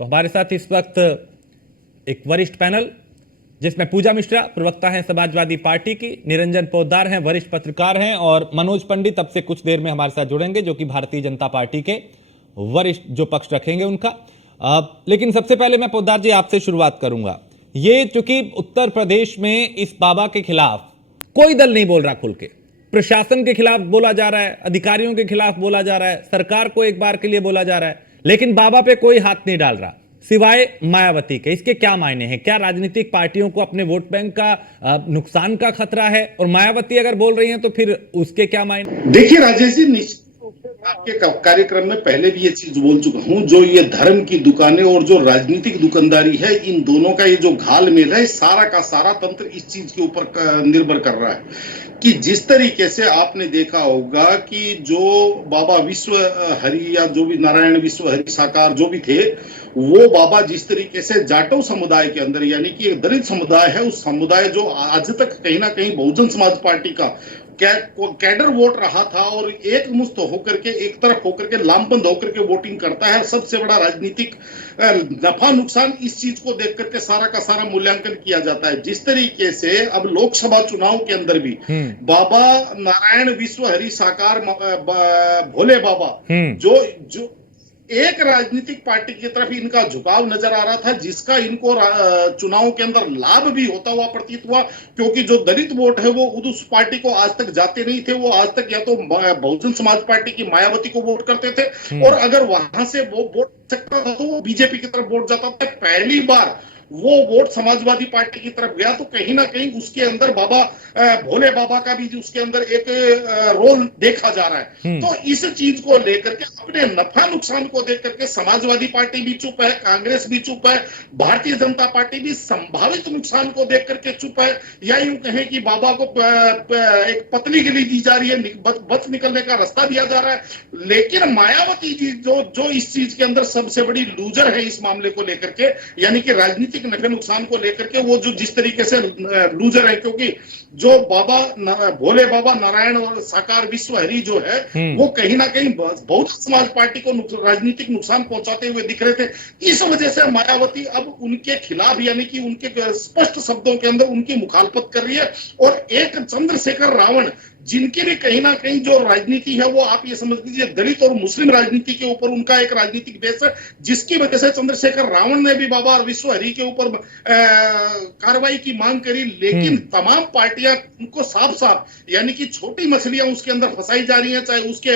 तो हमारे साथ इस वक्त एक वरिष्ठ पैनल जिसमें पूजा मिश्रा प्रवक्ता हैं समाजवादी पार्टी की, निरंजन पोद्दार हैं वरिष्ठ पत्रकार हैं, और मनोज पंडित अब से कुछ देर में हमारे साथ जुड़ेंगे जो कि भारतीय जनता पार्टी के वरिष्ठ जो पक्ष रखेंगे उनका। लेकिन सबसे पहले मैं पोद्दार जी आपसे शुरुआत करूंगा। ये चूंकि उत्तर प्रदेश में इस बाबा के खिलाफ कोई दल नहीं बोल रहा, खुल के प्रशासन के खिलाफ बोला जा रहा है, अधिकारियों के खिलाफ बोला जा रहा है, सरकार को एक बार के लिए बोला जा रहा है, लेकिन बाबा पे कोई हाथ नहीं डाल रहा सिवाय मायावती के। इसके क्या मायने हैं? क्या राजनीतिक पार्टियों को अपने वोट बैंक का नुकसान का खतरा है? और मायावती अगर बोल रही हैं तो फिर उसके क्या मायने? देखिए राजेश जी, निश्चित रूप से आपके कार्यक्रम में पहले भी ये चीज बोल चुका हूं, जो ये धर्म की दुकानें और जो राजनीतिक दुकानदारी है, इन दोनों का ये जो घालमेल है, सारा का सारा तंत्र इस चीज के ऊपर निर्भर कर रहा है कि जिस तरीके से आपने देखा होगा कि जो बाबा विश्व हरि या जो भी नारायण विश्व हरि साकार जो भी थे, वो बाबा जिस तरीके से जाटव समुदाय के अंदर, यानी कि एक दलित समुदाय है, उस समुदाय जो आज तक कहीं ना कहीं बहुजन समाज पार्टी का कैडर वोट रहा था और एक मुस्त होकर के, एक तरफ होकर के, लामबंद होकर के वोटिंग करता है। सबसे बड़ा राजनीतिक नफा नुकसान इस चीज को देख करके सारा का सारा मूल्यांकन किया जाता है। जिस तरीके से अब लोकसभा चुनाव के अंदर भी बाबा नारायण विश्व हरि साकार भोले बाबा जो एक राजनीतिक पार्टी की तरफ इनका झुकाव नजर आ रहा था, जिसका इनको चुनाव के अंदर लाभ भी होता हुआ प्रतीत हुआ, क्योंकि जो दलित वोट है वो उस पार्टी को आज तक जाते नहीं थे। वो आज तक या तो बहुजन समाज पार्टी की मायावती को वोट करते थे, और अगर वहां से वो वोट सकता था तो वो बीजेपी की तरफ वोट जाता था। पहली बार वो वोट समाजवादी पार्टी की तरफ गया तो कहीं ना कहीं उसके अंदर बाबा भोले बाबा का भी उसके अंदर एक रोल देखा जा रहा है। तो इस चीज को लेकर के, अपने नफा नुकसान को देख करके समाजवादी पार्टी भी चुप है, कांग्रेस भी चुप है, भारतीय जनता पार्टी भी संभावित नुकसान को देख करके चुप है, या यूं कहें कि बाबा को एक पतली गली दी जा रही है, बच निकलने का रास्ता दिया जा रहा है। लेकिन मायावती जी जो इस चीज के अंदर सबसे बड़ी लूजर है इस मामले को लेकर के, यानी कि राजनीतिक नफे नुकसान को लेकर के, वो जो जिस तरीके से लूजर है, क्योंकि जो बाबा भोले बाबा नारायण और साकार विश्व हरि जो है, वो कहीं ना कहीं बहुत समाज पार्टी को राजनीतिक नुकसान पहुंचाते हुए दिख रहे थे। इस वजह से मायावती अब उनके खिलाफ, यानी कि उनके स्पष्ट शब्दों के अंदर उनकी मुखालफत कर रही है। और एक चंद्रशेखर रावण, जिनकी भी कहीं ना कहीं जो राजनीति है, वो आप ये समझ लीजिए दलित और मुस्लिम राजनीति के ऊपर उनका एक राजनीतिक बेस है, जिसकी वजह से चंद्रशेखर रावण ने भी बाबा विश्व हरि के ऊपर कार्रवाई की मांग करी। लेकिन तमाम पार्टियां उनको साफ साफ, यानी कि छोटी मछलियां उसके अंदर फंसाई जा रही हैं, चाहे उसके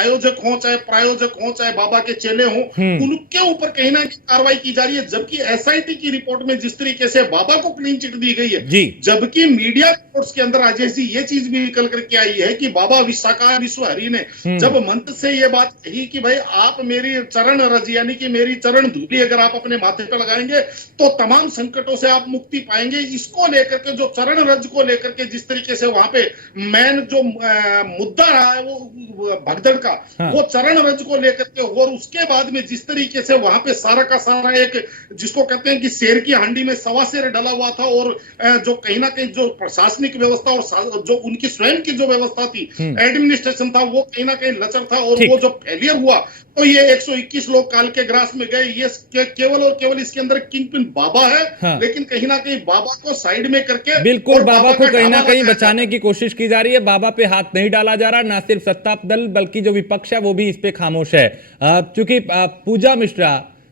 आयोजक हों, चाहे प्रायोजक हों, चाहे बाबा के चेले हों, उनके ऊपर कहीं ना कहीं कार्रवाई की जा रही है। जबकि एसआईटी की रिपोर्ट में जिस तरीके से बाबा को क्लीन चिट दी गई है, जबकि मीडिया रिपोर्ट्स के अंदर राजेश जी ये चीज भी निकल करके आई है कि बाबा साकार विश्व हरि ने जब मंत्र से ये बात कही कि भाई आप मेरी चरण रज, यानी कि मेरी चरण धूली अगर आप अपने माथे पर लगाएंगे तो तमाम संकटों से आप मुक्ति पाएंगे, इसको लेकर के, जो चरण रज को लेकर के जिस तरीके से वहां पे मैन जो मुद्दा रहा है वो भगदड़ का, वो चरण रज को लेकर के, और उसके बाद में जिस तरीके से वहां पे सारा का सारा एक, जिसको कहते हैं कि शेर की हांडी में सवा शेर डला हुआ था, और जो कहीं ना कहीं जो प्रशासनिक व्यवस्था और जो उनकी स्वयं की जो व्यवस्था थी, एडमिनिस्ट्रेशन था, वो कहीं ना कहीं लचर था, और वो जो फेलियर हुआ तो ये 121 लोग काल के ग्रास में गए। ये केवल और केवल इसके अंदर किंग पिन बाबा है, लेकिन कहीं ना कहीं बाबा को साइड में करके, बिल्कुल बाबा को कहीं ना कहीं बचाने की कोशिश की जा रही है। बाबा पे हाथ नहीं डाला जा रहा, ना सिर्फ सत्ता दल बल्कि जो विपक्ष है वो भी इस पे खामोश है। चूंकि पूजा मिश्रा,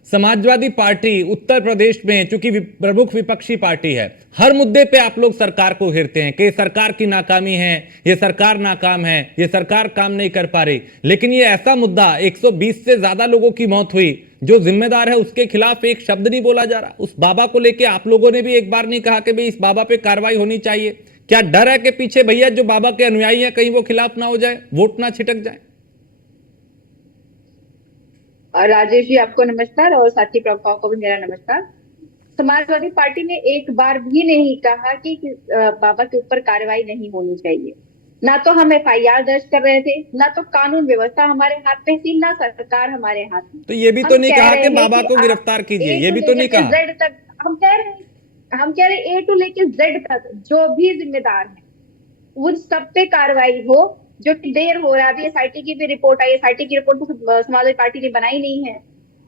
समाजवादी पार्टी उत्तर प्रदेश में चूंकि प्रमुख विपक्षी पार्टी है, हर मुद्दे पे आप लोग सरकार को घेरते हैं कि सरकार की नाकामी है, ये सरकार नाकाम है, ये सरकार काम नहीं कर पा रही। लेकिन ये ऐसा मुद्दा, 120 से ज्यादा लोगों की मौत हुई, जो जिम्मेदार है उसके खिलाफ एक शब्द नहीं बोला जा रहा। उस बाबा को लेके आप लोगों ने भी एक बार नहीं कहा कि भाई इस बाबा पे कार्रवाई होनी चाहिए। क्या डर है कि पीछे भैया जो बाबा के अनुयायी हैं कहीं वो खिलाफ ना हो जाए, वोट ना छिटक जाए? राजेश जी आपको नमस्कार, और साथी प्रवक्ताओं को भी मेरा नमस्कार। समाजवादी पार्टी ने एक बार भी नहीं कहा कि बाबा के ऊपर कार्रवाई नहीं होनी चाहिए। ना तो हम एफआईआर दर्ज कर रहे थे, ना तो कानून व्यवस्था हमारे हाथ में थी, ना सरकार हमारे हाथ में। तो ये भी तो नहीं कहा कि बाबा को गिरफ्तार कीजिए, ये भी तो नहीं कहा। जेड तक हम कह रहे ए टू लेके जेड तक जो भी जिम्मेदार है उन सब पे कार्रवाई हो। जो कि देर हो रहा है, अभी एसआईटी की भी रिपोर्ट आई, एसआईटी की रिपोर्ट तो समाजवादी पार्टी ने बनाई नहीं है।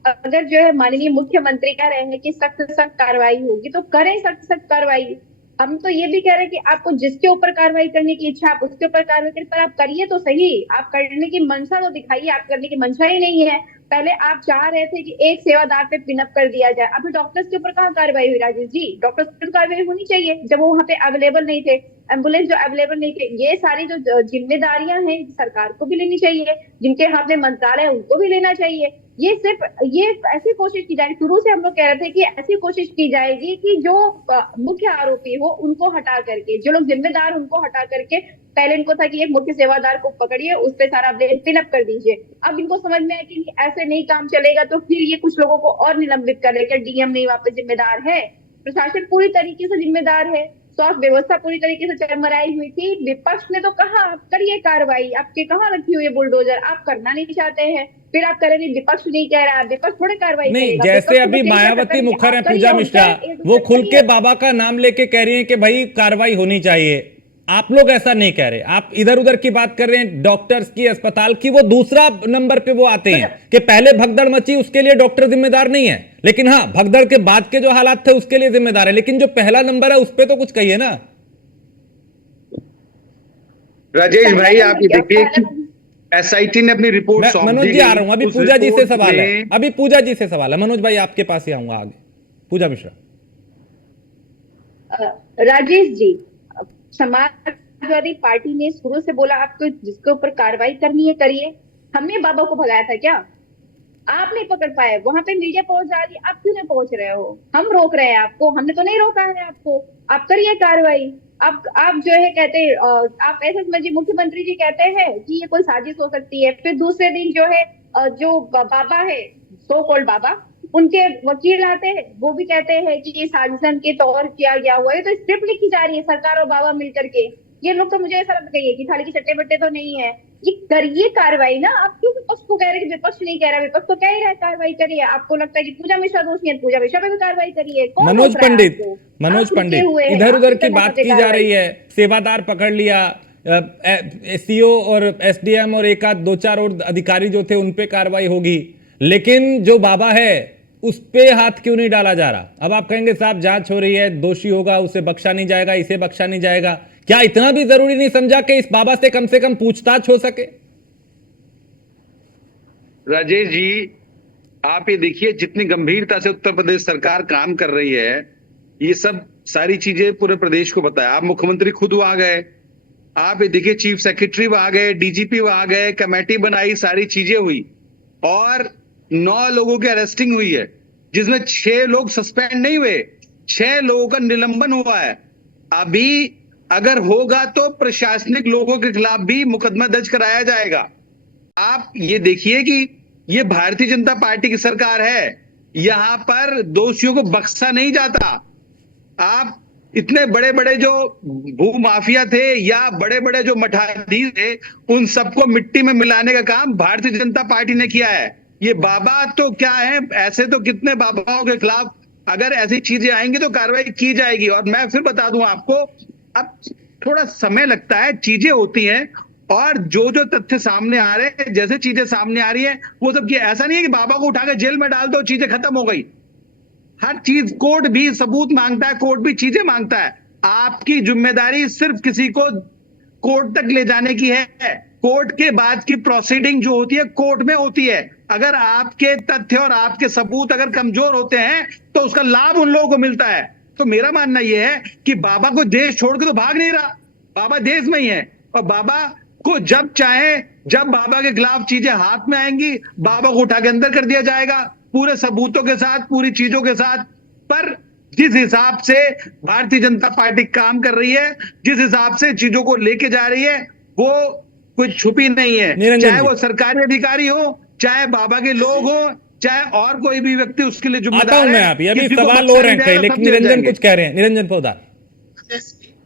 अगर जो है माननीय मुख्यमंत्री कह रहे हैं कि सख्त सख्त कार्रवाई होगी तो करें सख्त सख्त कार्रवाई। हम तो ये भी कह रहे हैं कि आपको जिसके ऊपर कार्रवाई करने की इच्छा आप उसके ऊपर कार्रवाई करें, पर आप करिए तो सही, आप करने की मंशा तो दिखाइए। आप करने की मंशा ही नहीं है। पहले आप चाह रहे थे कि एक सेवादार पे पिनअप कर दिया जाए, अभी डॉक्टर्स के ऊपर कहाँ कार्रवाई हुई राजेश जी? डॉक्टर्स के ऊपर कार्रवाई होनी चाहिए जब वो वहां पे अवेलेबल नहीं थे, एम्बुलेंस जो अवेलेबल नहीं थे। ये सारी जो जिम्मेदारियां हैं सरकार को भी लेनी चाहिए, जिनके हाथ में मंत्रालय है उनको भी लेना चाहिए। ये ऐसी कोशिश की जाएगी, शुरू से हम लोग कह रहे थे कि ऐसी कोशिश की जाएगी कि जो मुख्य आरोपी हो उनको हटा करके, जो लोग जिम्मेदार उनको हटा करके, पहले इनको था कि एक मुख्य सेवादार को पकड़िए उस पर सारा ब्लेम पिनअप कर दीजिए। अब इनको समझ में आया कि ऐसे नहीं काम चलेगा, तो फिर ये कुछ लोगों को और निलंबित कर रहे, डीएम नहीं वहां पे जिम्मेदार है, प्रशासन पूरी तरीके से जिम्मेदार है, स्वास्थ्य व्यवस्था पूरी तरीके से चरमराई हुई थी। विपक्ष ने तो कहा आप करिए कार्रवाई, आपके कहाँ रखी हुई है बुलडोजर, आप करना नहीं चाहते हैं। फिर आप कह रहे हैं विपक्ष नहीं कह रहा है, विपक्ष थोड़े कार्रवाई नहीं, करेगा। जैसे विपक्ष अभी तो यही मायावती कहता है कि मुखर है आप पूजा करिए, मिश्रा, उनका वो एक खुल के करिए। बाबा का नाम लेके कह रही हैं कि भाई कार्रवाई होनी चाहिए। आप लोग ऐसा नहीं कह रहे, आप इधर उधर की बात कर रहे हैं, डॉक्टर्स की, अस्पताल की, वो दूसरा नंबर पे वो आते हैं कि पहले भगदड़ मची उसके लिए डॉक्टर जिम्मेदार नहीं है, लेकिन हाँ भगदड़ के बाद के जो हालात थे उसके लिए जिम्मेदार है। लेकिन जो पहला नंबर है उस पर तो कुछ कहिए ना। राजेश भाई, आप ये देखिए कि एसआईटी ने अपनी रिपोर्ट मैं सौंप मनोज दी जी आ गई। रहा हूं, अभी उस पूजा जी से रिपोर्ट सवाल है, में- अभी पूजा जी से सवाल है। मनोज भाई आपके पास ही आऊंगा आगे। पूजा मिश्रा। राजेश जी, समाजवादी पार्टी ने शुरू से बोला आपको जिसके ऊपर कार्रवाई करनी है करिए। हमने बाबा को भगाया था क्या? आप नहीं पकड़ पाए, वहां पे मीडिया पहुंच जा रही है, आप क्यों नहीं पहुंच रहे हो? हम रोक रहे हैं आपको, हमने तो नहीं रोका है आपको। आप करिए कार्रवाई। आप जो है कहते आप ऐसे समझिए, मुख्यमंत्री जी कहते हैं कि ये कोई साजिश हो सकती है, फिर दूसरे दिन जो है जो बाबा है, सो कॉल्ड बाबा, उनके वकील आते हैं, वो भी कहते हैं कि ये साजिशन के तौर किया गया हुआ है। तो स्क्रिप्ट लिखी जा रही है सरकार और बाबा मिलकर के। ये लोग तो मुझे ऐसा लगता है कि थाली की चट्टे बट्टे तो नहीं है। ये करिए कार्रवाई ना। आप क्यों विपक्ष को कह रहे हैं कि विपक्ष नहीं कह रहा? विपक्ष तो कह ही रहा है कार्रवाई करिए। आपको लगता है कि पूजा मिश्रा दोषी है, पूजा मिश्रा पे भी कार्रवाई करिए। कौन मनोज रोक रहा है पंडित, आपको? मनोज आप रुके पंडित, हुए हैं, इधर आप उधर ही की करना बात चाहते की जा कार्रवाई। रही है, सेवादार पकड़ लिया, एसडीओ और एसडीएम और एक आध दो चार और अधिकारी जो थे उन पे कार्रवाई होगी, लेकिन जो बाबा है उस पे हाथ क्यों नहीं डाला जा रहा? अब आप कहेंगे साहब जांच हो रही है, दोषी होगा उसे बख्शा नहीं जाएगा, इसे बख्शा नहीं जाएगा। क्या इतना भी जरूरी नहीं समझा कि इस बाबा से कम पूछताछ हो सके? राजेश जी, आप ये देखिए जितनी गंभीरता से उत्तर प्रदेश सरकार काम कर रही है, ये सब सारी चीजें पूरे प्रदेश को बताया। आप मुख्यमंत्री खुद वहां गए, आप ये देखिए चीफ सेक्रेटरी वहां गए, डीजीपी वहां गए, कमेटी बनाई, सारी चीजें हुई और 9 लोगों की अरेस्टिंग हुई है, जिसमें 6 लोग सस्पेंड नहीं हुए, 6 लोगों का निलंबन हुआ है। अभी अगर होगा तो प्रशासनिक लोगों के खिलाफ भी मुकदमा दर्ज कराया जाएगा। आप ये देखिए कि ये भारतीय जनता पार्टी की सरकार है, यहां पर दोषियों को बख्शा नहीं जाता। आप इतने बड़े बड़े जो भू माफिया थे या बड़े बड़े जो मठाधीश थे, उन सबको मिट्टी में मिलाने का काम भारतीय जनता पार्टी ने किया है। ये बाबा तो क्या है, ऐसे तो कितने बाबाओं के खिलाफ अगर ऐसी चीजें आएंगी तो कार्रवाई की जाएगी। और मैं फिर बता दूं आपको, अब थोड़ा समय लगता है, चीजें होती हैं और जो जो तथ्य सामने आ रहे हैं, जैसे चीजें सामने आ रही है वो सब किया। ऐसा नहीं है कि बाबा को उठा के जेल में डाल दो चीजें खत्म हो गई। हर चीज कोर्ट भी सबूत मांगता है, कोर्ट भी चीजें मांगता है। आपकी जिम्मेदारी सिर्फ किसी को कोर्ट तक ले जाने की है। कोर्ट के बाद की प्रोसीडिंग जो होती है कोर्ट में होती है। अगर आपके तथ्य और आपके सबूत अगर कमजोर होते हैं तो उसका लाभ उन लोगों को मिलता है। तो मेरा मानना यह है कि बाबा को देश छोड़ के तो भाग नहीं रहा, बाबा देश में ही है और बाबा को जब चाहे, जब बाबा के खिलाफ चीजें हाथ में आएंगी, बाबा को उठा के अंदर कर दिया जाएगा पूरे सबूतों के साथ, पूरी चीजों के साथ। पर जिस हिसाब से भारतीय जनता पार्टी काम कर रही है, जिस हिसाब से चीजों को लेके जा रही है, वो कुछ छुपी नहीं है। निरंजन चाहे जी। वो सरकारी अधिकारी हो, चाहे बाबा के लोग हो, चाहे और कोई भी व्यक्ति उसके लिए आता जिम्मेदार हूं मैं, है। आप अभी किसी को सवाल बख्शा और हैं नहीं कई, जाएगा, लेकिन सब जेल निरंजन जाएंगे। कुछ कह रहे हैं। निरंजन पोदार,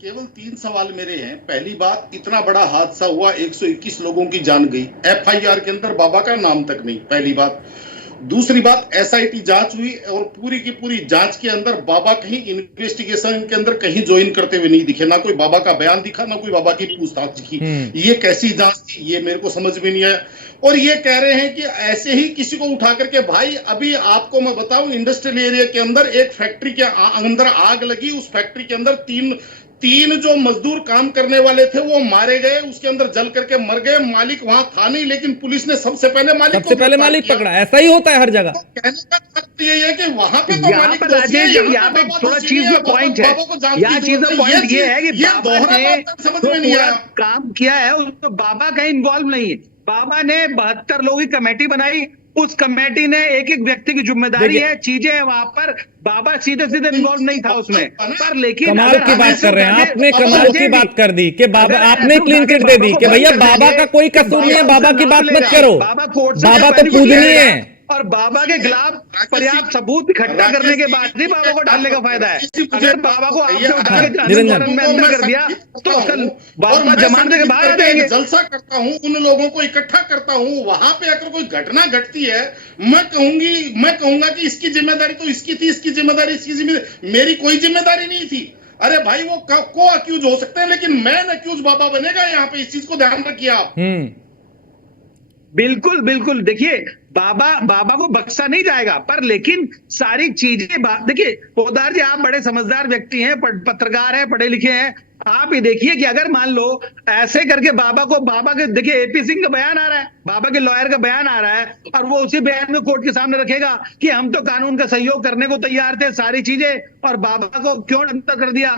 केवल 3 सवाल मेरे हैं। पहली बात, इतना बड़ा हादसा हुआ, 121 लोगों की जान गई, एफआईआर के अंदर बाबा का नाम तक नहीं, पहली बात। दूसरी बात, एसआईटी जांच हुई और पूरी की पूरी जांच के अंदर बाबा कहीं इन्वेस्टिगेशन के अंदर कहीं ज्वाइन करते हुए नहीं दिखे, ना कोई बाबा का बयान दिखा, ना कोई बाबा की पूछताछ दिखी। ये कैसी जांच थी, ये मेरे को समझ में नहीं आया। और ये कह रहे हैं कि ऐसे ही किसी को उठा करके, भाई अभी आपको मैं बताऊं, इंडस्ट्रियल एरिया के अंदर एक फैक्ट्री के अंदर आग लगी, उस फैक्ट्री के अंदर तीन तीन जो मजदूर काम करने वाले थे वो मारे गए, उसके अंदर जल करके मर गए। मालिक वहां था नहीं, लेकिन पुलिस ने सबसे पहले मालिक को मालिक पकड़ा। ऐसा ही होता है हर जगह। तो कहने का अर्थ यही है कि वहां पे तो यहाँ पर राजेश जी, यहाँ पे थोड़ा चीज में पॉइंट है, यहाँ चीज में पॉइंट ये है कि बाबा ने समझ जो में नहीं पूरा आया। काम किया है उसमें बाबा का इन्वॉल्व नहीं है। बाबा ने 72 लोगों की कमेटी बनाई, उस कमेटी ने एक एक व्यक्ति की जिम्मेदारी है, चीजें हैं वहां पर। बाबा सीधे सीधे इन्वॉल्व नहीं था उसमें, पर लेकिन कमाल की बात कर रहे हैं आपने, कमाल की बात कर दी कि बाबा, आपने क्लीन चिट दे दी कि भैया बाबा का कोई कसूर नहीं है, बाबा की बात मत करो, बाबा तो पूजनीय है। और बाबा के खिलाफ पर्याप्त सबूत इकट्ठा करने के बाद ही बाबा को डालने का फायदा है। अगर बाबा को आपने उठा के निरंजन में अंदर कर दिया तो कल बाबा जमानत के बाहर आ जाएंगे। जलसा करता हूं, उन लोगों को इकट्ठा करता हूं, वहां पे अगर कोई घटना घटती है, मैं कहूंगा कि इसकी जिम्मेदारी तो इसकी थी, इसकी जिम्मेदारी इसकी जिम्मेदारी, मेरी कोई जिम्मेदारी नहीं थी। अरे भाई वो को अक्यूज हो सकते हैं, लेकिन मैन अक्यूज बाबा बनेगा यहाँ पे, इस चीज को ध्यान रखिए आप। बिल्कुल बिल्कुल, देखिए बाबा को बख्शा नहीं जाएगा, पर लेकिन सारी चीजें देखिए पोद्दार जी, आप बड़े समझदार व्यक्ति हैं, पत्रकार हैं, पढ़े लिखे हैं। आप ही देखिए कि अगर मान लो ऐसे करके बाबा के देखिए एपी सिंह का बयान आ रहा है, बाबा के लॉयर का बयान आ रहा है, और वो उसी बयान में कोर्ट के सामने रखेगा कि हम तो कानून का सहयोग करने को तैयार थे, सारी चीजें, और बाबा को क्यों अंतर कर दिया।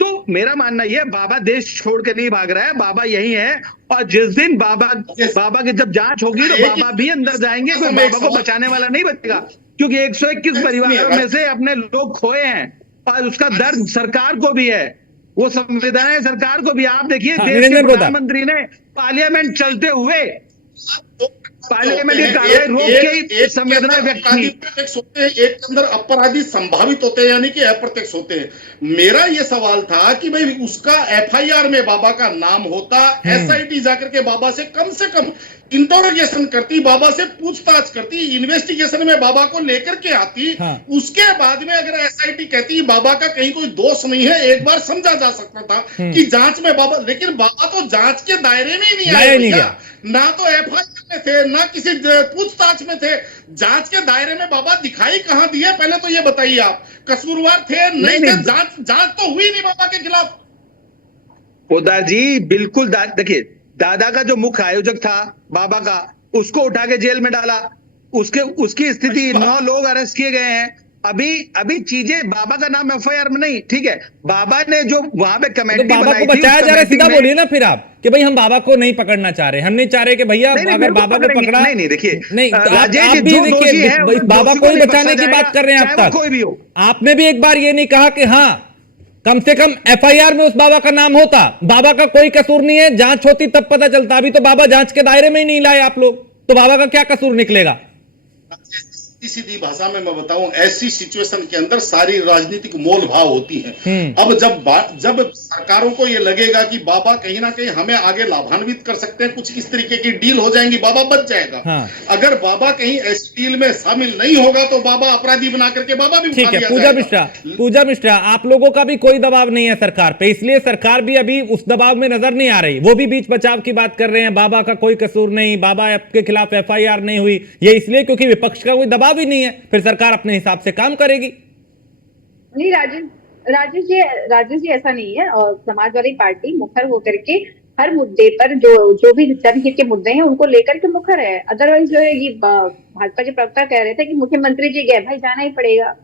तो मेरा मानना यह, बाबा देश छोड़ के नहीं भाग रहा है, बाबा यही है। और जिस दिन बाबा की जब जांच होगी तो बाबा भी अंदर जाएंगे, कोई बाबा को बचाने वाला नहीं बचेगा, क्योंकि 121 परिवारों में से अपने लोग खोए हैं, और उसका दर्द सरकार को भी है, वो संवेदनाएं सरकार को भी। आप देखिए देश के प्रधानमंत्री ने पार्लियामेंट चलते हुए पार्लियामेंट की कार्रवाई रोक के ही संवेदना व्यक्त की। अप्रत्यक्ष होते हैं, एक अंदर अपराधी संभावित होते हैं, यानी कि अप्रत्यक्ष होते हैं। मेरा यह सवाल था कि भाई उसका एफआईआर में बाबा का नाम होता, एसआईटी जाकर के बाबा से कम इंटरोगेशन करती, बाबा से पूछताछ करती, इन्वेस्टिगेशन में बाबा को लेकर के आती। उसके बाद में अगर एसआईटी कहती बाबा का कहीं कोई दोष नहीं है, एक बार समझा जा सकता था कि जांच में बाबा, लेकिन बाबा तो जांच के दायरे में ही नहीं आए, ना तो एफआईआर में थे, ना किसी पूछताछ में थे। जांच के दायरे में बाबा दिखाई कहां दिए, पहले तो ये बताइए आप। कसूरवार थे नहीं थे, जांच तो हुई नहीं बाबा के खिलाफ। पोद्दार जी बिल्कुल, देखिए दादा का जो मुख्य आयोजक था बाबा का, उसको उठा के जेल में डाला, उसकी स्थिति 9 लोग अरेस्ट किए गए हैं। अभी चीजें, बाबा का नाम एफआईआर में नहीं, ठीक है, बाबा ने जो वहां पे कमेटी तो बाबा को बचाया जा रहा है, सीधा बोलिए ना फिर आप कि भाई हम बाबा को नहीं पकड़ना चाह रहे, हम नहीं चाह रहे कि भैया अगर बाबा को पकड़ा, नहीं देखिए, नहीं आप भी देखिए बाबा को ही बचाने की बात कर रहे हैं आप तक, कोई भी हो। आपने भी एक बार ये नहीं कहा कि हाँ कम से कम एफआईआर में उस बाबा का नाम होता, बाबा का कोई कसूर नहीं है, जांच होती तब पता चलता। अभी तो बाबा जांच के दायरे में ही नहीं लाए आप लोग, तो बाबा का क्या कसूर निकलेगा। सीधी भाषा में मैं बताऊं, ऐसी सिचुएशन के अंदर सारी राजनीतिक मोल भाव होती है। अब जब सरकारों को ये लगेगा कि बाबा कहीं ना कहीं हमें आगे लाभान्वित कर सकते हैं, कुछ इस तरीके की डील हो जाएंगी, बाबा बच जाएगा। अगर बाबा कहीं ऐसी डील में शामिल नहीं होगा तो बाबा अपराधी बना करके बाबा भी ठीक है। पूजा मिश्रा, आप लोगों का भी कोई दबाव नहीं है सरकार पे, इसलिए सरकार भी अभी उस दबाव में नजर नहीं आ रही। वो भी बीच बचाव की बात कर रहे हैं, बाबा का कोई कसूर नहीं, बाबा के खिलाफ एफआईआर नहीं हुई, ये इसलिए क्योंकि विपक्ष का कोई दबाव भी नहीं है, फिर सरकार अपने हिसाब से काम करेगी। नहीं राजेश जी ऐसा नहीं है, और समाजवादी पार्टी मुखर होकर के हर मुद्दे पर जो भी जनहित के मुद्दे हैं उनको लेकर के मुखर है। अदरवाइज जो है ये भाजपा के प्रवक्ता कह रहे थे कि मुख्यमंत्री जी गए, भाई जाना ही पड़ेगा,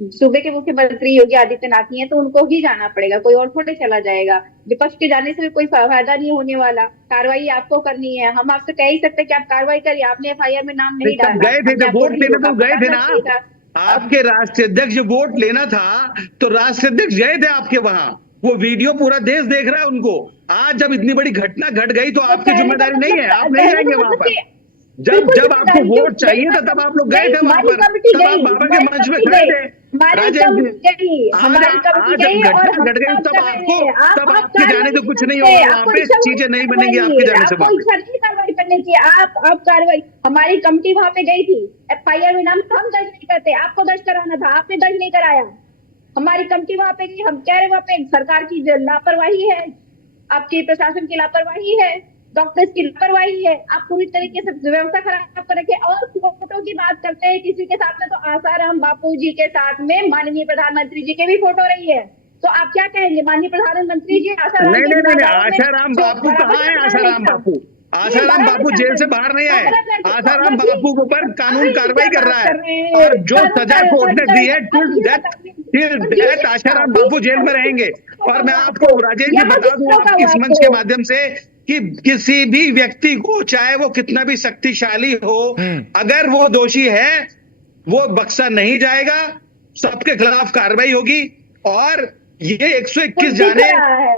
सूबे के मुख्यमंत्री योगी आदित्यनाथ ही है तो उनको ही जाना पड़ेगा, कोई और थोड़े चला जाएगा। विपक्ष के जाने से भी कोई फायदा नहीं होने वाला, कार्रवाई आपको करनी है। हम आपसे कह ही सकते कि आप कार्रवाई करिए, आपने एफआईआर में नाम नहीं डाला, गए थे जब वोट लेने, तो गए थे ना आपके राष्ट्रीय अध्यक्ष, वोट लेना था तो राष्ट्रीय अध्यक्ष गए थे आपके वहां, वो वीडियो पूरा देश देख रहा है उनको। आज जब इतनी बड़ी घटना घट गई तो आपकी जिम्मेदारी नहीं है, आप नहीं जाएंगे वहां पर। जब आपको वोट चाहिए था तब आप लोग गए थे वहां पर, तब आप बाबा के मंच में खड़े थे। आज घटना घट गई तब आपके जाने से कुछ नहीं होगा, वहां पे चीजें नहीं बनेंगी आपके जाने से। कार्रवाई करने की आप कार्रवाई, हमारी कमेटी वहां पे गई थी, एफआईआर में नाम हम दर्ज नहीं करते, आपको दर्ज कराना था, आपने दर्ज नहीं कराया। हमारी कमेटी वहां पे गई, हम कह रहे वहां पे सरकार की लापरवाही है, आपकी प्रशासन की लापरवाही है, डॉक्टर्स की लापरवाही है, आप पूरी तरीके से व्यवस्था खराब कर रखे। और फोटो की बात करते हैं किसी के साथ में, तो आसाराम बापू जी के साथ में माननीय प्रधानमंत्री जी की भी फोटो रही है। तो आप क्या कहेंगे, माननीय प्रधानमंत्री जी आसाराम नहीं के नहीं नहीं मुलाकातों में आशाराम जो बापू बराबर कहाँ है? का आशाराम था। बापू, नहीं, आशाराम बराबर बापू का जेल से था। बाहर नहीं आए। बराबर का- आशाराम वही- बापू के ऊपर कानून अभी कार्रवाई क्या कर बात रहा कर है, रहे हैं? और जो कानून सजा का- कोर्ट ने दी है अब टिल ये डेथ, बताइए, टिल तो डेथ ये आशाराम 20 बापू जेल में रहेंगे। और मैं आपको राजेश जी यहाँ बता किस दूं रोका आपकी हुआ इस मंच आपको? के माध्यम से कि किसी भी व्यक्ति को, चाहे वो कितना भी शक्तिशाली हो, अगर वो दोषी है वो बख्शा नहीं जाएगा, सबके खिलाफ कार्रवाई होगी। और ये वो 121 दिख जाने रहा है,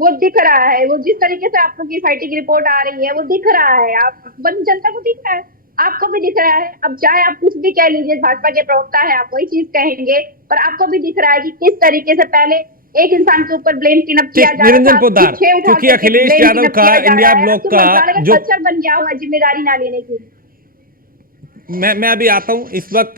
वो दिख रहा है, वो जिस तरीके से आपको की फाइटिंग की रिपोर्ट आ रही है वो दिख रहा है, आप जनता को दिख रहा है, आपको भी दिख रहा है। अब चाहे आप कुछ भी कह लीजिए, भाजपा के प्रवक्ता है, आप वही चीज कहेंगे, पर आपको भी दिख रहा है कि किस तरीके से पहले एक इंसान के ऊपर ब्लेम पिन अप किया ठीक, जा रहा निरंजन था, पोद्दार, पीछे उठा क्योंकि करके Akhilesh blame Yadav pin up का किया जा इंडिया रहा है। ब्लॉक अब तो का मंत्रालय का जो कल्चर बन गया हुआ है जिम्मेदारी ना लेने की। मैं अभी आता हूं इस वक्त